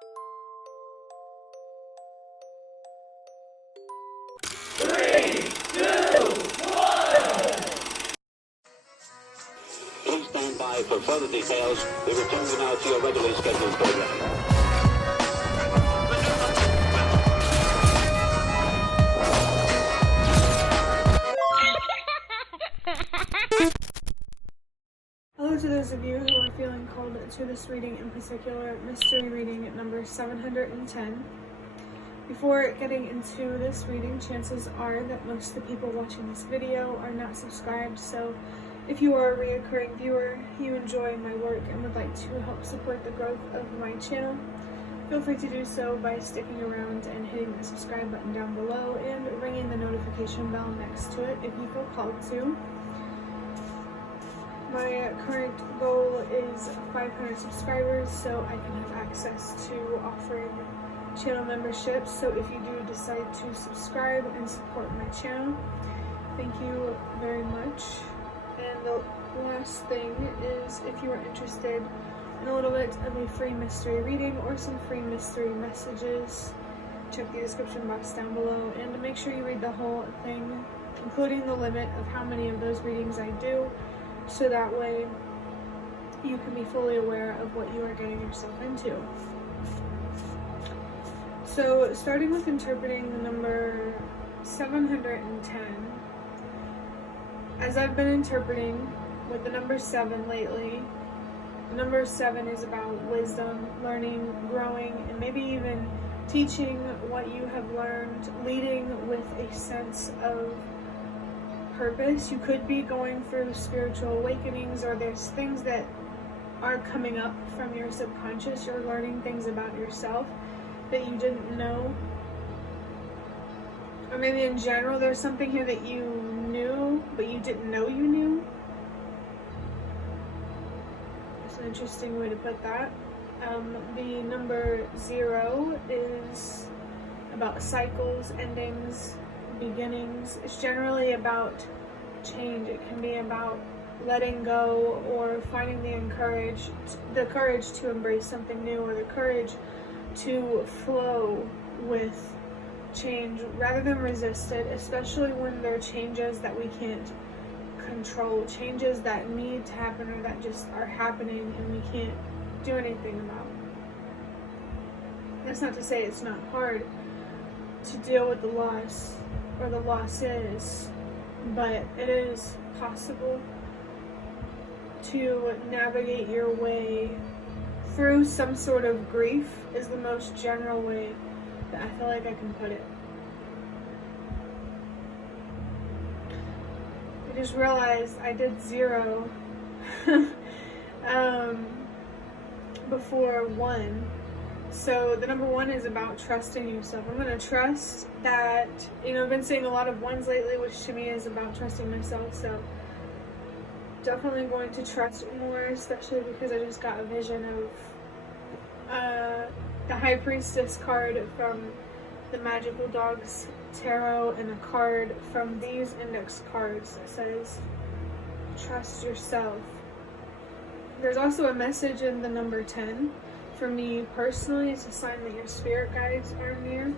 Please stand by for further details. We return you now to your regularly scheduled program. Hello to those of you who are feeling called to this reading, in particular, mystery reading number 710. Before getting into this reading, chances are that most of the people watching this video are not subscribed, so if you are a reoccurring viewer, you enjoy my work and would like to help support the growth of my channel, feel free to do so by sticking around and hitting the subscribe button down below and ringing the notification bell next to it if you feel called to. My current goal is 500 subscribers, so I can have access to offering channel memberships. So if you do decide to subscribe and support my channel, thank you very much. And the last thing is, if you are interested in a little bit of a free mystery reading or some free mystery messages, check the description box down below and make sure you read the whole thing, including the limit of how many of those readings I do, so that way you can be fully aware of what you are getting yourself into. So, starting with interpreting the number 710, as I've been interpreting with the number 7 lately, the number 7 is about wisdom, learning, growing, and maybe even teaching what you have learned, leading with a sense of purpose. You could be going through spiritual awakenings, or there's things that are coming up from your subconscious. You're learning things about yourself that you didn't know, or maybe in general there's something here that you knew but you didn't know you knew. It's an interesting way to put that. The number 0 is about cycles, endings, beginnings. It's generally about change. It can be about letting go or finding the courage to embrace something new, or the courage to flow with change rather than resist it, especially when there are changes that we can't control, changes that need to happen or that just are happening and we can't do anything about. That's not to say it's not hard to deal with the loss or the losses, but it is possible to navigate your way through some sort of grief, is the most general way that I feel like I can put it. I just realized I did 0 before 1. So the number 1 is about trusting yourself. I'm going to trust that, I've been seeing a lot of 1s lately, which to me is about trusting myself. So definitely going to trust more, especially because I just got a vision of the High Priestess card from the Magical Dogs Tarot and a card from these index cards that says, trust yourself. There's also a message in the number 10. For me personally, it's a sign that your spirit guides are near.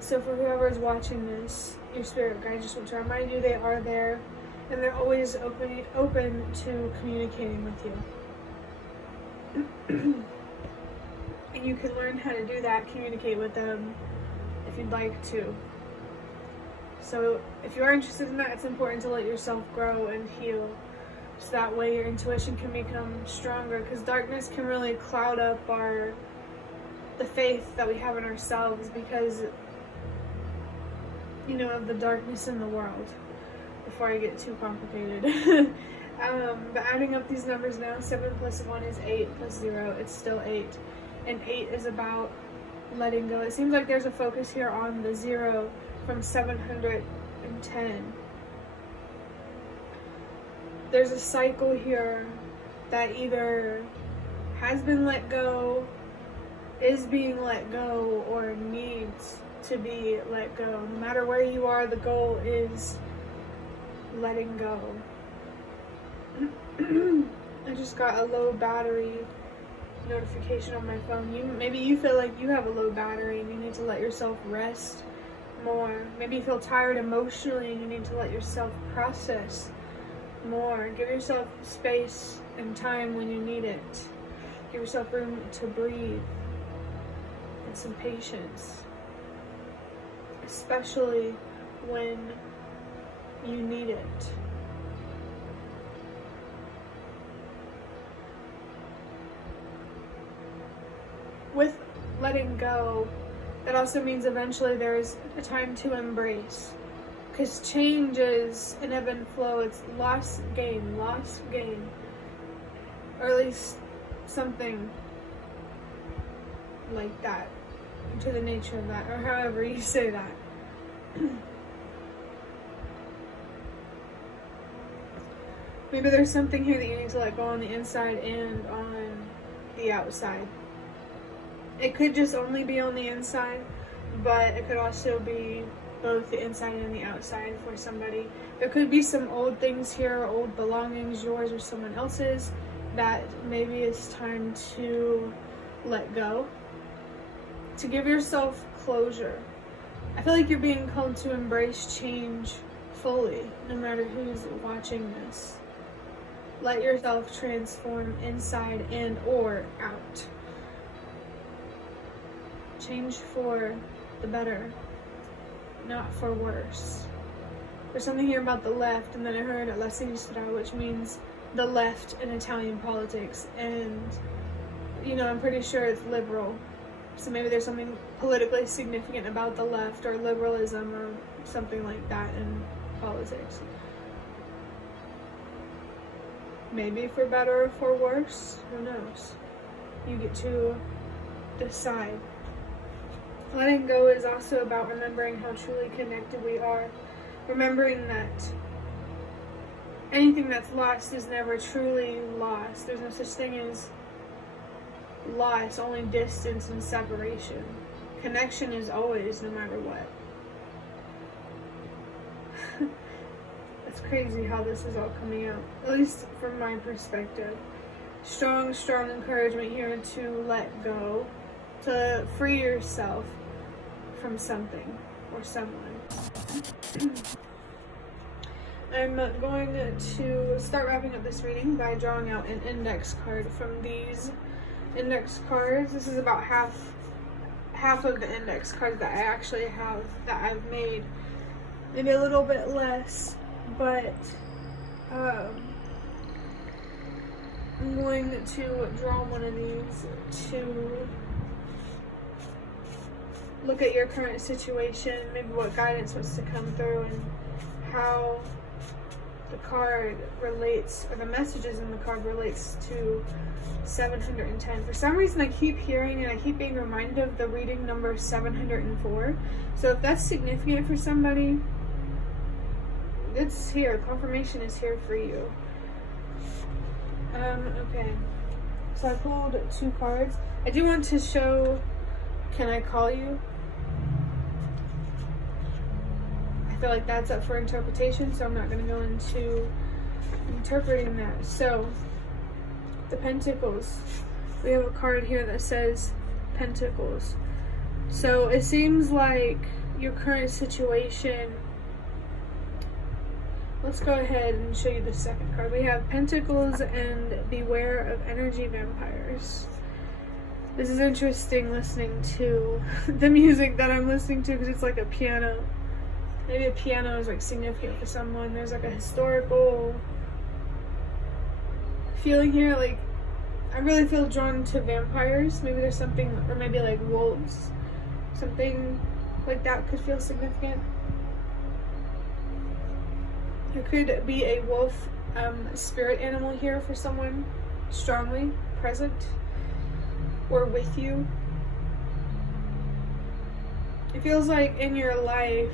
So for whoever is watching this, your spirit guides, just want to remind you they are there, and they're always open to communicating with you. And you can learn how to do that, communicate with them if you'd like to. So if you are interested in that, it's important to let yourself grow and heal, so that way your intuition can become stronger, because darkness can really cloud up the faith that we have in ourselves because, of the darkness in the world, before I get too complicated. But adding up these numbers now, 7 plus 1 is 8, plus 0, it's still 8. And 8 is about letting go. It seems like there's a focus here on the 0 from 710. There's a cycle here that either has been let go, is being let go, or needs to be let go. No matter where you are, the goal is letting go. I just got a low battery notification on my phone. Maybe you feel like you have a low battery and you need to let yourself rest more. Maybe you feel tired emotionally and you need to let yourself process more. Give yourself space and time when you need it. Give yourself room to breathe and some patience, especially when you need it. With letting go, that also means eventually there's a time to embrace, because change is an ebb and flow. It's loss, gain, or at least something like that, to the nature of that, or however you say that. Maybe there's something here that you need to let go on the inside and on the outside. It could just only be on the inside, but it could also be both the inside and the outside for somebody. There could be some old things here, old belongings, yours or someone else's, that maybe it's time to let go, to give yourself closure. I feel like you're being called to embrace change fully, no matter who's watching this. Let yourself transform inside and or out. Change for the better, not for worse. There's something here about the left, and then I heard la sinistra, which means the left in Italian politics, and I'm pretty sure it's liberal. So maybe there's something politically significant about the left or liberalism or something like that in politics. Maybe for better or for worse, who knows? You get to decide. Letting go is also about remembering how truly connected we are. Remembering that anything that's lost is never truly lost. There's no such thing as loss, only distance and separation. Connection is always, no matter what. It's crazy how this is all coming out, at least from my perspective. Strong encouragement here to let go, to free yourself from something or someone. I'm going to start wrapping up this reading by drawing out an index card from these index cards. This is about half of the index cards that I actually have, that I've made. Maybe a little bit less, but I'm going to draw one of these to look at your current situation, maybe what guidance wants to come through, and how the card relates, or the messages in the card relates to 710. For some reason I keep hearing and I keep being reminded of the reading number 704. So if that's significant for somebody, it's here. Confirmation is here for you. Okay. So I pulled 2 cards. I do want to show, can I call you? I feel like that's up for interpretation, so I'm not going to go into interpreting that. So, the Pentacles. We have a card here that says Pentacles. So, it seems like your current situation. Let's go ahead and show you the second card. We have Pentacles and Beware of Energy Vampires. This is interesting listening to the music that I'm listening to, because it's like a piano. Maybe a piano is like significant for someone. There's like a historical feeling here. Like, I really feel drawn to vampires. Maybe there's something, or maybe like wolves. Something like that could feel significant. There could be a wolf spirit animal here for someone, strongly present or with you. It feels like in your life,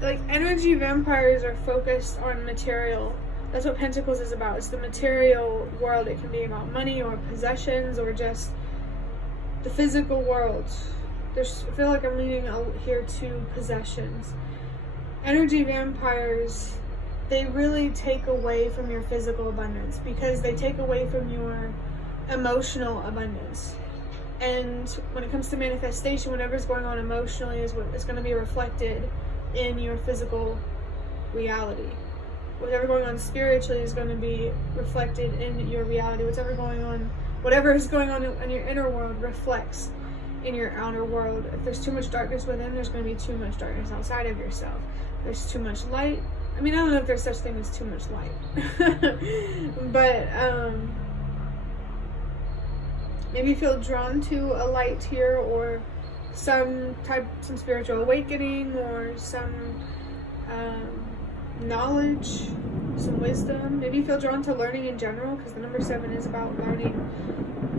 like energy vampires are focused on material. That's what Pentacles is about. It's the material world. It can be about money or possessions or just the physical world. I feel like I'm leaning here to possessions. Energy vampires, they really take away from your physical abundance, because they take away from your emotional abundance. And when it comes to manifestation, whatever's going on emotionally is what is going to be reflected in your physical reality. Whatever going on spiritually is going to be reflected in your reality. Whatever is going on in your inner world reflects in your outer world. If there's too much darkness within, there's going to be too much darkness outside of yourself. If there's too much light. I mean, I don't know if there's such thing as too much light. But maybe you feel drawn to a light here, or some spiritual awakening, or some knowledge, some wisdom. Maybe you feel drawn to learning in general, because the number 7 is about learning,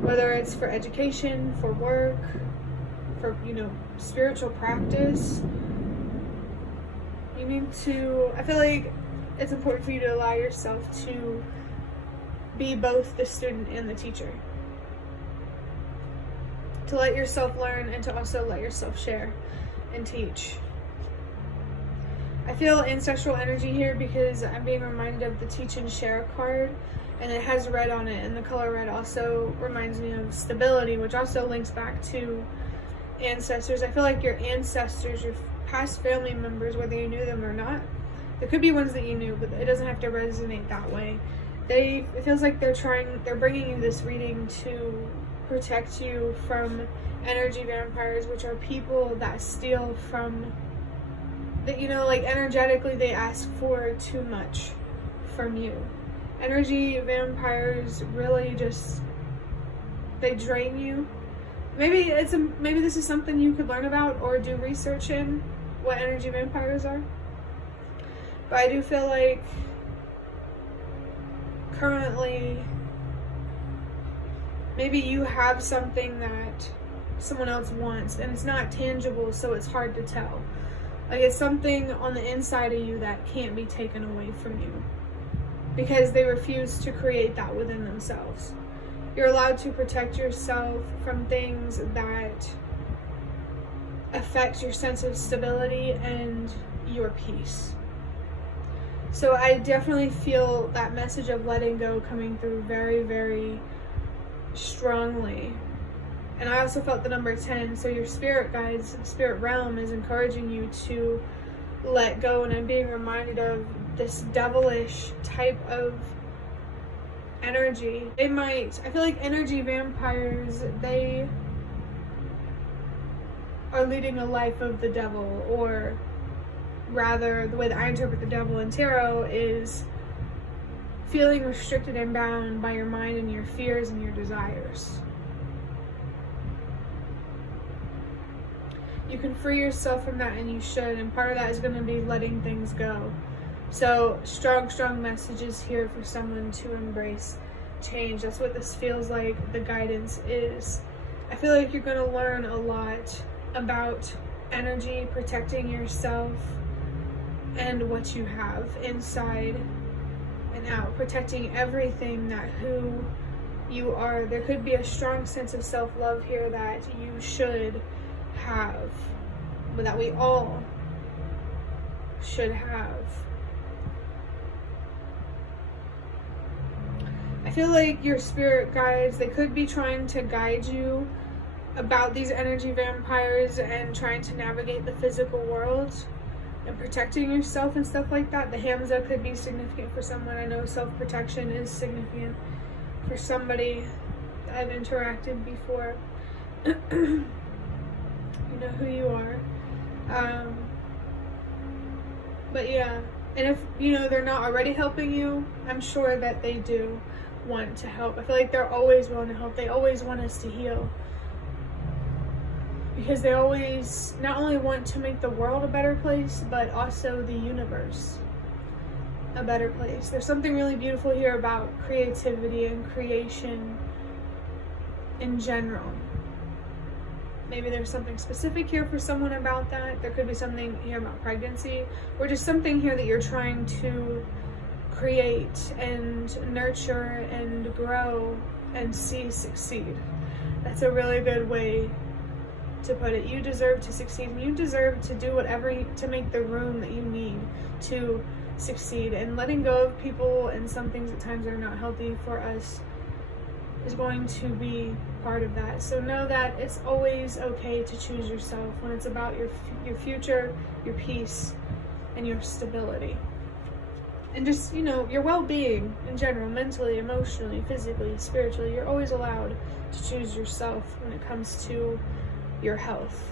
whether it's for education, for work, for, spiritual practice. You need to, I feel like it's important for you to allow yourself to be both the student and the teacher. To let yourself learn and to also let yourself share and teach. I feel ancestral energy here because I'm being reminded of the teach and share card, and it has red on it, and the color red also reminds me of stability, which also links back to ancestors. I feel like your ancestors, your past family members, whether you knew them or not, there could be ones that you knew, but it doesn't have to resonate that way. It feels like they're bringing you this reading to protect you from energy vampires, which are people that steal from, that, like energetically they ask for too much from you. Energy vampires really just, they drain you. Maybe this is something you could learn about or do research in, what energy vampires are. But I do feel like currently maybe you have something that someone else wants and it's not tangible, so it's hard to tell. Like it's something on the inside of you that can't be taken away from you because they refuse to create that within themselves. You're allowed to protect yourself from things that affect your sense of stability and your peace. So I definitely feel that message of letting go coming through very, very strongly. And I also felt the number 10, so your spirit guides, spirit realm is encouraging you to let go, and I'm being reminded of this devilish type of energy. I feel like energy vampires, they are leading a life of the devil, or rather, the way that I interpret the devil in tarot is feeling restricted and bound by your mind and your fears and your desires. You can free yourself from that, and you should, and part of that is going to be letting things go. So strong messages here for someone to embrace change. That's what this feels like. The guidance is, I feel like you're going to learn a lot about energy, protecting yourself and what you have inside and out, protecting everything that who you are. There could be a strong sense of self-love here that you should have, but that we all should have. I feel like your spirit guides, they could be trying to guide you about these energy vampires and trying to navigate the physical world and protecting yourself and stuff like that. The Hamza could be significant for someone. I know self-protection is significant for somebody that I've interacted before. You know who you are. But yeah, and if they're not already helping you, I'm sure that they do want to help. I feel like they're always willing to help. They always want us to heal, because they always not only want to make the world a better place, but also the universe a better place. There's something really beautiful here about creativity and creation in general. Maybe there's something specific here for someone about that. There could be something here about pregnancy, or just something here that you're trying to create and nurture and grow and see succeed. That's a really good way to put it. You deserve to succeed, and you deserve to do whatever to make the room that you need to succeed. And letting go of people and some things at times are not healthy for us is going to be part of that. So know that it's always okay to choose yourself when it's about your future, your peace, and your stability. And just, your well-being in general, mentally, emotionally, physically, spiritually, you're always allowed to choose yourself when it comes to your health.